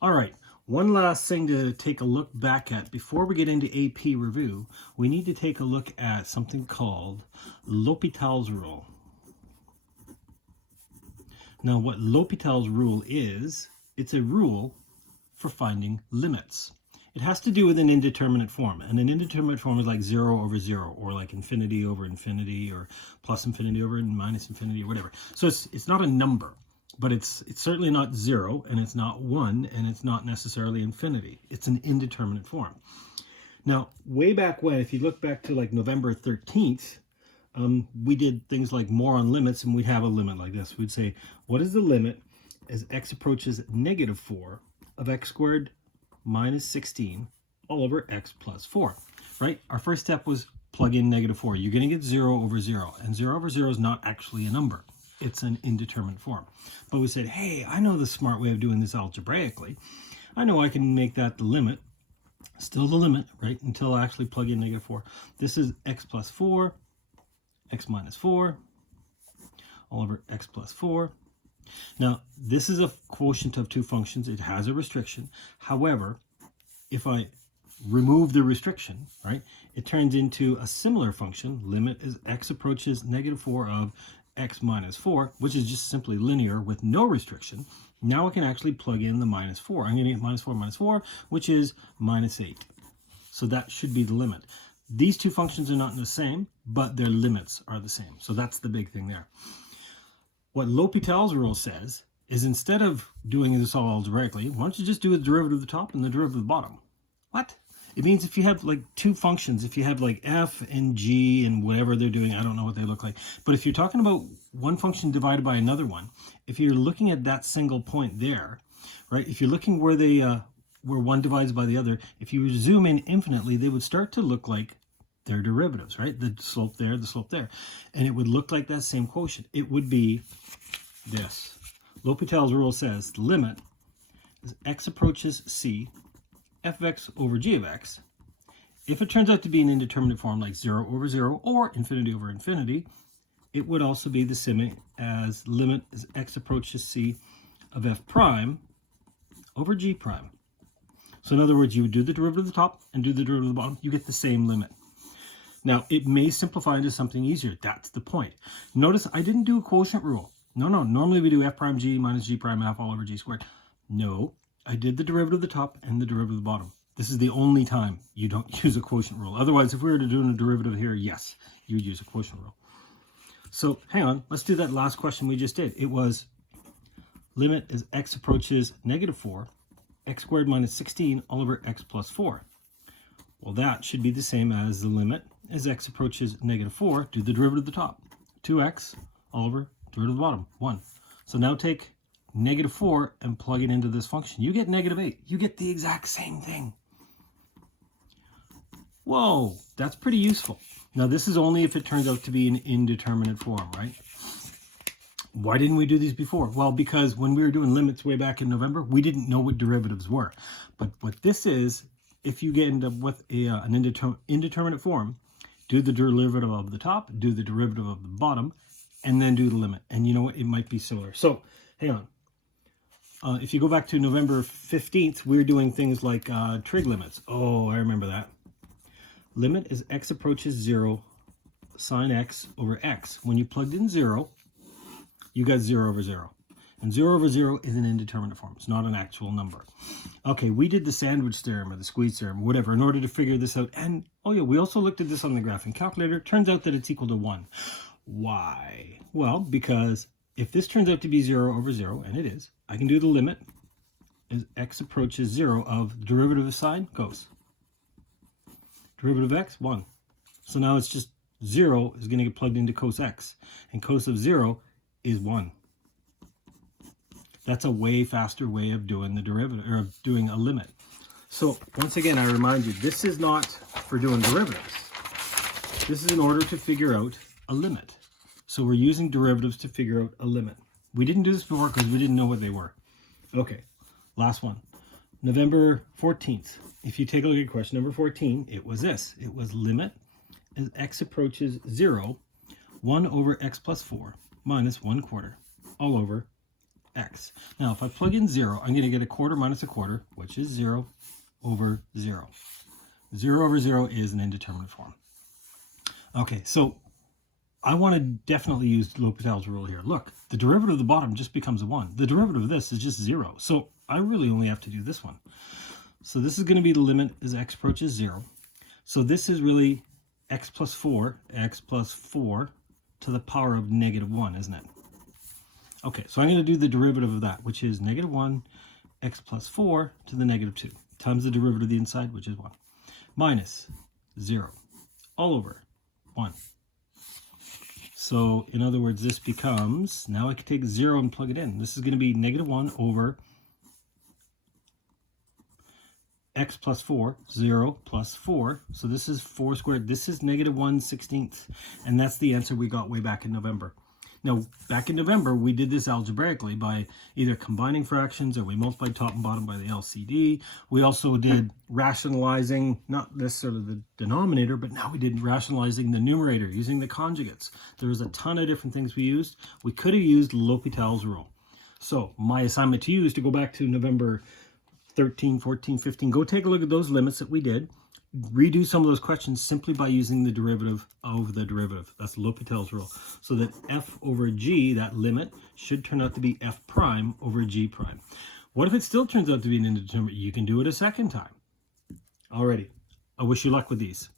All right, one last thing to take a look back at before we get into AP review. We need to take a look at something called L'Hopital's rule. Now, what L'Hopital's rule is, it's a rule for finding limits. It has to do with an indeterminate form, and an indeterminate form is like 0 over 0, or like infinity over infinity, or plus infinity over minus infinity, or whatever. So it's not a number, but it's certainly not 0, and it's not 1, and it's not necessarily infinity. It's an indeterminate form. Now, way back when, if you look back to like November 13th, we did things like more on limits, and we'd have a limit like this. We'd say, what is the limit as x approaches negative 4 of x squared minus 16 all over x plus 4, right? Our first step was plug in negative 4. You're going to get 0 over 0, and 0 over 0 is not actually a number. It's an indeterminate form. But we said, hey, I know the smart way of doing this algebraically. I know I can make that the limit, still the limit, right, until I actually plug in negative 4. This is x plus 4, x minus 4, all over x plus 4. Now, this is a quotient of two functions. It has a restriction. However, if I remove the restriction, right, it turns into a similar function. Limit as x approaches negative 4 of x minus 4, which is just simply linear with no restriction. Now I can actually plug in the minus 4. I'm going to get minus 4, which is minus 8. So that should be the limit. These two functions are not the same, but their limits are the same. So that's the big thing there. What L'Hopital's rule says is, instead of doing this all algebraically, why don't you just do the derivative of the top and the derivative of the bottom? What? It means if you have like two functions, if you have like f and g and whatever they're doing, I don't know what they look like. But if you're talking about one function divided by another one, if you're looking at that single point there, right, if you're looking where they where one divides by the other, if you zoom in infinitely, they would start to look like their derivatives, right? The slope there, the slope there. And it would look like that same quotient. It would be this. L'Hopital's rule says the limit as x approaches c, f of x over g of x, if it turns out to be an indeterminate form like 0 over 0 or infinity over infinity, it would also be the same as limit as x approaches c of f prime over g prime. So in other words, you would do the derivative of the top and do the derivative of the bottom. You get the same limit. Now, it may simplify into something easier. That's the point. Notice I didn't do a quotient rule. No, normally we do f prime g minus g prime f all over g squared. No, I did the derivative of the top and the derivative of the bottom. This is the only time you don't use a quotient rule. Otherwise, if we were to do a derivative here, yes, you would use a quotient rule. So hang on, let's do that last question we just did. It was limit as x approaches negative 4, x squared minus 16 all over x plus 4. Well, that should be the same as the limit as x approaches negative 4, do the derivative of the top, 2x all over derivative of the bottom, 1. So now take negative 4 and plug it into this function. You get negative 8. You get the exact same thing. Whoa, that's pretty useful. Now, this is only if it turns out to be an indeterminate form, right? Why didn't we do these before? Well, because when we were doing limits way back in November, we didn't know what derivatives were. But what this is, if you get into with an indeterminate form, do the derivative of the top, do the derivative of the bottom, and then do the limit. And you know what? It might be similar. So, hang on. If you go back to November 15th, we were doing things like trig limits. Oh, I remember that. Limit as x approaches 0, sine x over x. When you plugged in 0, you got 0 over 0. And 0 over 0 is an indeterminate form. It's not an actual number. Okay, we did the sandwich theorem or the squeeze theorem, whatever, in order to figure this out. And, oh yeah, we also looked at this on the graphing calculator. Turns out that it's equal to 1. Why? Well, because if this turns out to be 0 over 0, and it is, I can do the limit as x approaches 0 of the derivative of sine, cos. Derivative of x, 1. So now it's just 0 is going to get plugged into cos x. And cos of 0 is 1. That's a way faster way of doing the derivative, or of doing a limit. So once again, I remind you, this is not for doing derivatives. This is in order to figure out a limit. So we're using derivatives to figure out a limit. We didn't do this before because we didn't know what they were. Okay, last one. November 14th. If you take a look at question number 14, it was this. It was limit as x approaches 0, 1 over x plus 4 minus 1/4 all over x. Now, if I plug in 0, I'm going to get a quarter minus a quarter, which is 0 over 0. 0 over 0 is an indeterminate form. Okay, so I want to definitely use L'Hopital's rule here. Look, the derivative of the bottom just becomes a 1. The derivative of this is just 0. So I really only have to do this one. So this is going to be the limit as x approaches 0. So this is really x plus 4 to the power of negative 1, isn't it? Okay, so I'm going to do the derivative of that, which is negative 1, x plus 4 to the negative 2, times the derivative of the inside, which is 1, minus 0, all over 1. So, in other words, this becomes, now I can take 0 and plug it in. This is going to be negative 1 over x plus 4, 0 plus 4. So this is 4 squared. This is negative 1/16. And that's the answer we got way back in November. Now, back in November, we did this algebraically by either combining fractions or we multiplied top and bottom by the LCD. We also did rationalizing, not necessarily the denominator, but now we did rationalizing the numerator using the conjugates. There was a ton of different things we used. We could have used L'Hopital's rule. So my assignment to you is to go back to November 13, 14, 15. Go take a look at those limits that we did. Redo some of those questions simply by using the derivative of the derivative. That's L'Hopital's rule. So that f over g, that limit, should turn out to be f prime over g prime. What if it still turns out to be an indeterminate? You can do it a second time. Alrighty. I wish you luck with these.